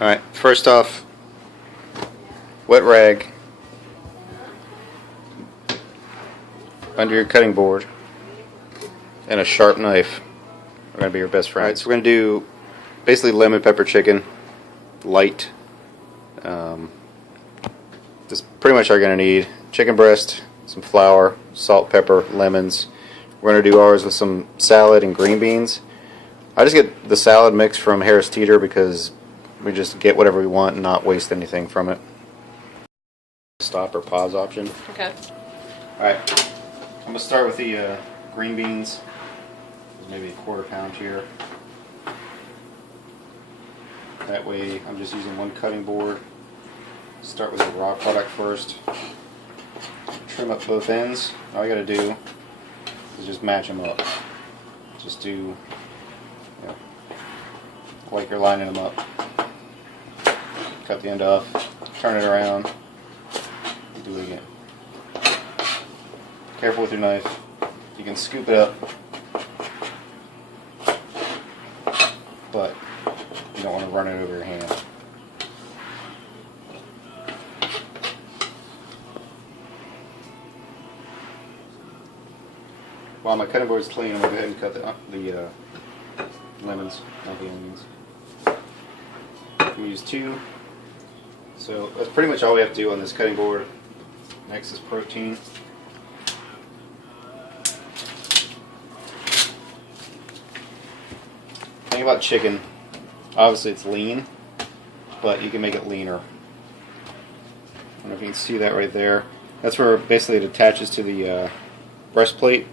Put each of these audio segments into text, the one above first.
Alright, first off, wet rag under your cutting board and a sharp knife are going to be your best friends. Alright, so we're going to do basically lemon pepper chicken, light. This is pretty much all you're going to need. Chicken breast, some flour, salt, pepper, lemons. We're going to do ours with some salad and green beans. I just get the salad mix from Harris Teeter because we just get whatever we want and not waste anything from it. Stop or pause option. Okay. Alright, I'm going to start with the green beans. There's maybe a quarter pound here. That way I'm just using one cutting board. Start with the raw product first. Trim up both ends. All you got to do is just match them up. Just do, you know, like you're lining them up. Cut the end off, turn it around, do it again. Careful with your knife. You can scoop it up, but you don't want to run it over your hand. While my cutting board is clean, I'm going to go ahead and cut the lemons, not the onions. We use 2. So that's pretty much all we have to do on this cutting board. Next is protein. Thing about chicken, obviously it's lean, but you can make it leaner. I don't know if you can see that right there. That's where basically it attaches to the breastplate.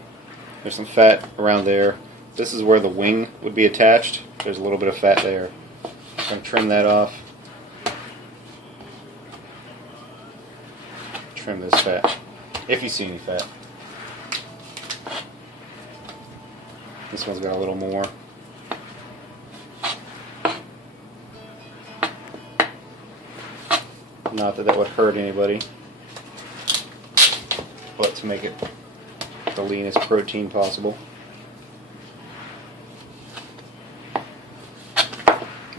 There's some fat around there. This is where the wing would be attached. There's a little bit of fat there. I'm going to trim that off. Trim this fat, if you see any fat. This one's got a little more. Not that that would hurt anybody, but to make it the leanest protein possible.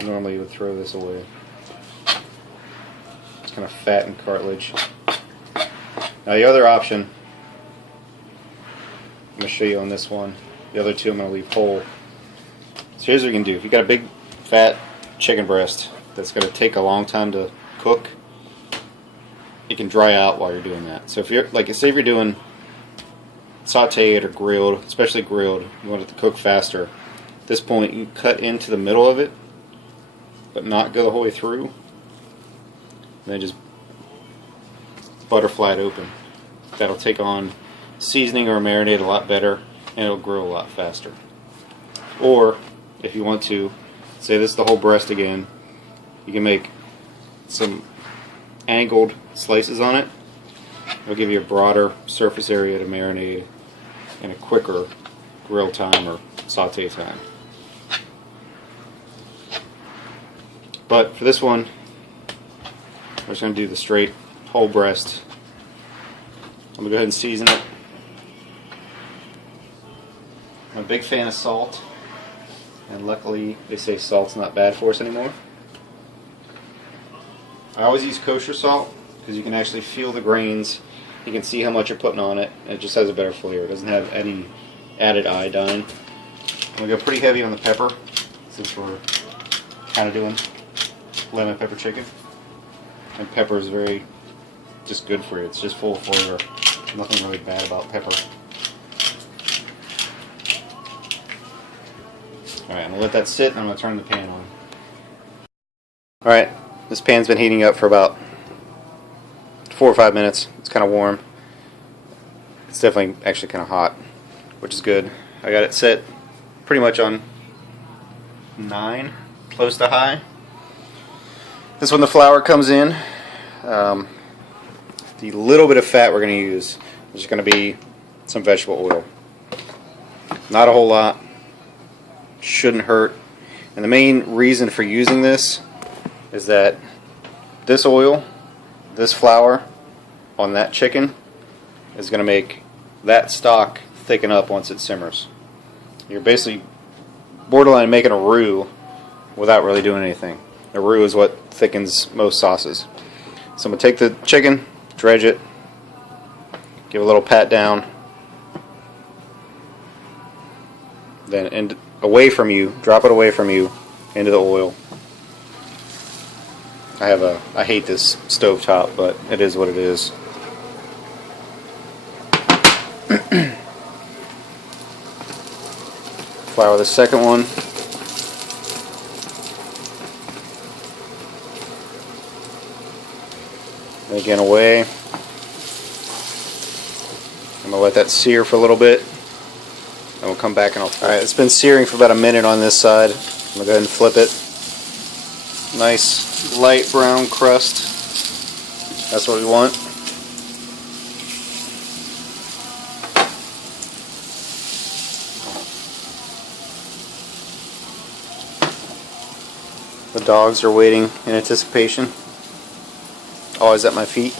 Normally you would throw this away. It's kind of fat and cartilage. Now the other option, I'm going to show you on this one. The other 2 I'm going to leave whole. So here's what you can do. If you've got a big fat chicken breast that's going to take a long time to cook, it can dry out while you're doing that. So if you're, like, say if you're doing sauteed or grilled, especially grilled, you want it to cook faster. At this point you cut into the middle of it, but not go the whole way through. And then just butterfly it open. That'll take on seasoning or marinade a lot better, and it'll grill a lot faster. Or if you want to, say this is the whole breast again, you can make some angled slices on it. It'll give you a broader surface area to marinate and a quicker grill time or saute time. But for this one, we're just going to do the straight whole breast. I'm going to go ahead and season it. I'm a big fan of salt, and luckily they say salt's not bad for us anymore. I always use kosher salt because you can actually feel the grains. You can see how much you're putting on it, and it just has a better flavor. It doesn't have any added iodine. I'm going to go pretty heavy on the pepper since we're kind of doing lemon pepper chicken. And pepper is very just good for you. It's just full of flavor. Nothing really bad about pepper. Alright, I'm going to let that sit and I'm going to turn the pan on. Alright, this pan's been heating up for about 4 or 5 minutes. It's kind of warm. It's definitely actually kind of hot, which is good. I got it set pretty much on 9, close to high. This is when the flour comes in. The little bit of fat we're going to use is going to be some vegetable oil. Not a whole lot. Shouldn't hurt. And the main reason for using this is that this oil, this flour on that chicken is going to make that stock thicken up once it simmers. You're basically borderline making a roux without really doing anything. The roux is what thickens most sauces. So I'm going to take the chicken, dredge it, give a little pat down, then away from you, drop it away from you into the oil. I hate this stovetop, but it is what it is. Flour the second one. And again away. I'm going to let that sear for a little bit. And we'll come back and Alright, it's been searing for about a minute on this side. I'm going to go ahead and flip it. Nice light brown crust. That's what we want. The dogs are waiting in anticipation. Always at my feet.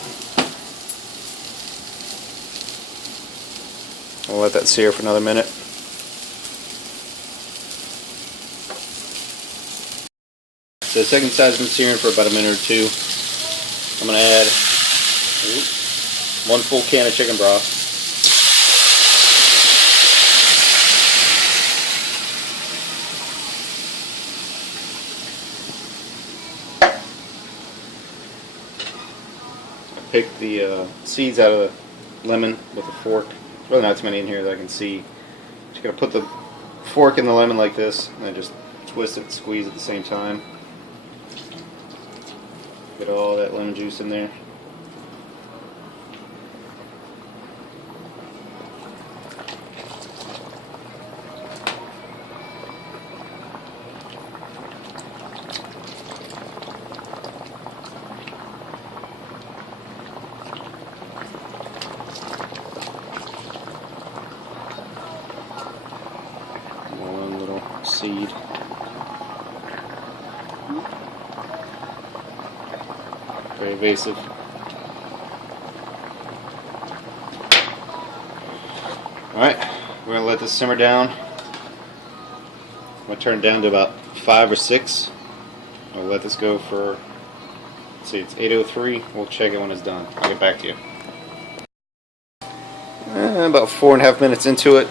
We'll let that sear for another minute. So the second side's been searing for about a minute or two. I'm going to add 1 full can of chicken broth. I picked the seeds out of the lemon with a fork. There's really not too many in here that I can see. Just going to put the fork in the lemon like this, and then just twist it and squeeze at the same time. Get all that lemon juice in there. One little seed. Very evasive. Alright, we're going to let this simmer down. I'm going to turn it down to about 5 or 6. I'll let this go for, let's see, it's 8:03. We'll check it when it's done. I'll get back to you. About 4.5 minutes into it,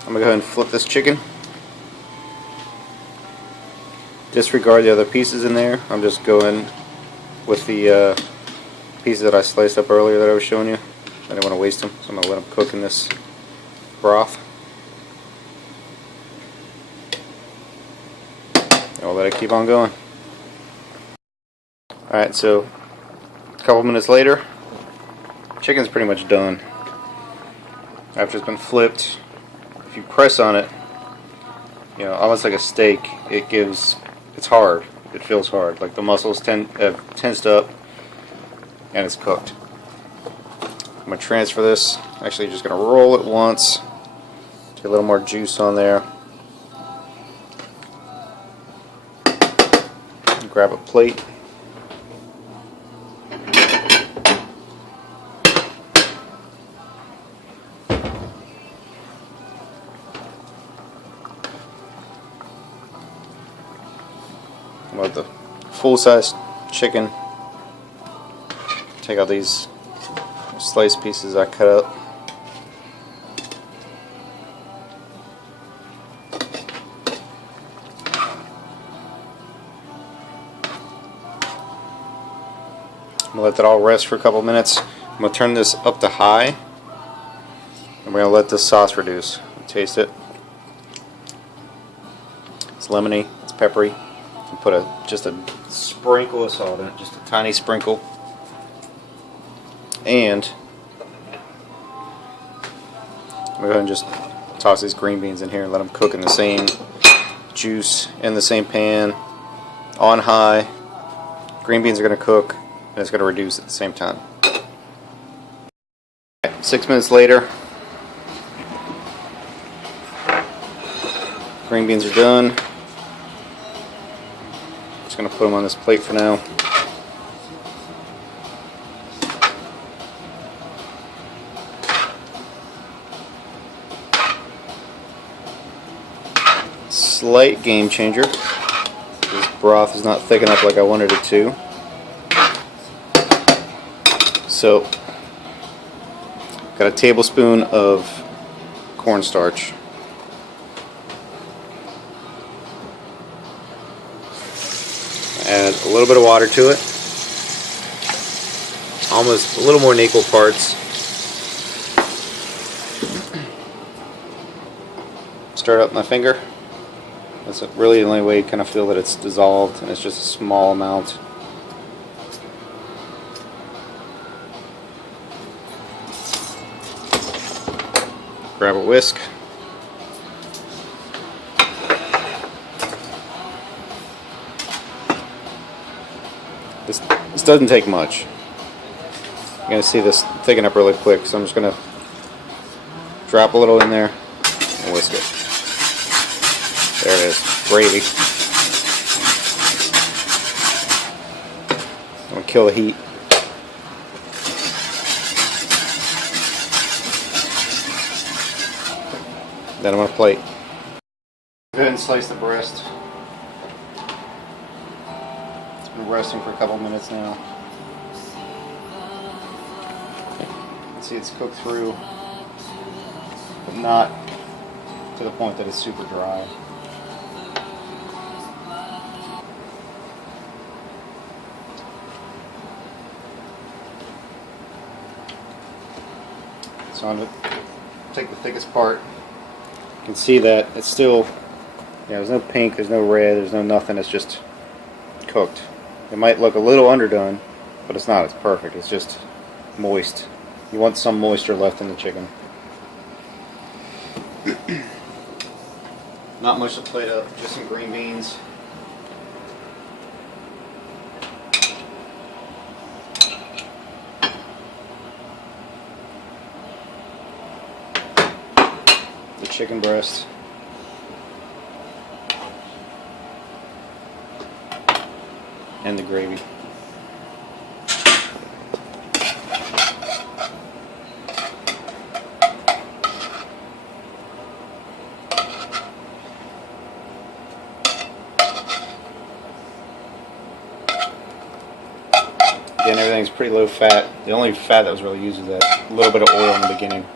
I'm going to go ahead and flip this chicken. Disregard the other pieces in there. I'm just going with the pieces that I sliced up earlier that I was showing you. I didn't want to waste them, so I'm going to let them cook in this broth. And we'll let it keep on going. Alright, so a couple minutes later, chicken's pretty much done. After it's been flipped, if you press on it, you know, almost like a steak, it's hard. It feels hard. Like the muscles tensed up, and it's cooked. I'm going to transfer this. Actually, just going to roll it once. Get a little more juice on there. Grab a plate. Let the full-size chicken. Take out these sliced pieces I cut up. I'm going to let that all rest for a couple minutes. I'm going to turn this up to high, and we're going to let this sauce reduce. Taste it. It's lemony, it's peppery. Put just a sprinkle of salt in it, just a tiny sprinkle. And I'm going to go ahead and just toss these green beans in here and let them cook in the same juice in the same pan on high. Green beans are going to cook, and it's going to reduce at the same time. 6 minutes later, green beans are done. Just going to put them on this plate for now. Slight game changer. This broth is not thick enough like I wanted it to. So, got a tablespoon of cornstarch. Add a little bit of water to it. Almost a little more than equal parts. Stir it up my finger. That's really the only way you kind of feel that it's dissolved, and it's just a small amount. Grab a whisk. This doesn't take much. You're going to see this thicken up really quick, so I'm just going to drop a little in there and whisk it. There it is, gravy. I'm going to kill the heat. Then I'm going to plate. Go ahead and slice the breast. It's been resting for a couple minutes now. You can see it's cooked through, but not to the point that it's super dry. So I'm going to take the thickest part. You can see that it's still, there's no pink, there's no red, there's no nothing, it's just cooked. It might look a little underdone, but it's not, it's perfect, it's just moist. You want some moisture left in the chicken. Not much to plate up, just some green beans. The chicken breast. And the gravy. Again, everything's pretty low fat. The only fat that was really used is that little bit of oil in the beginning.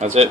That's it.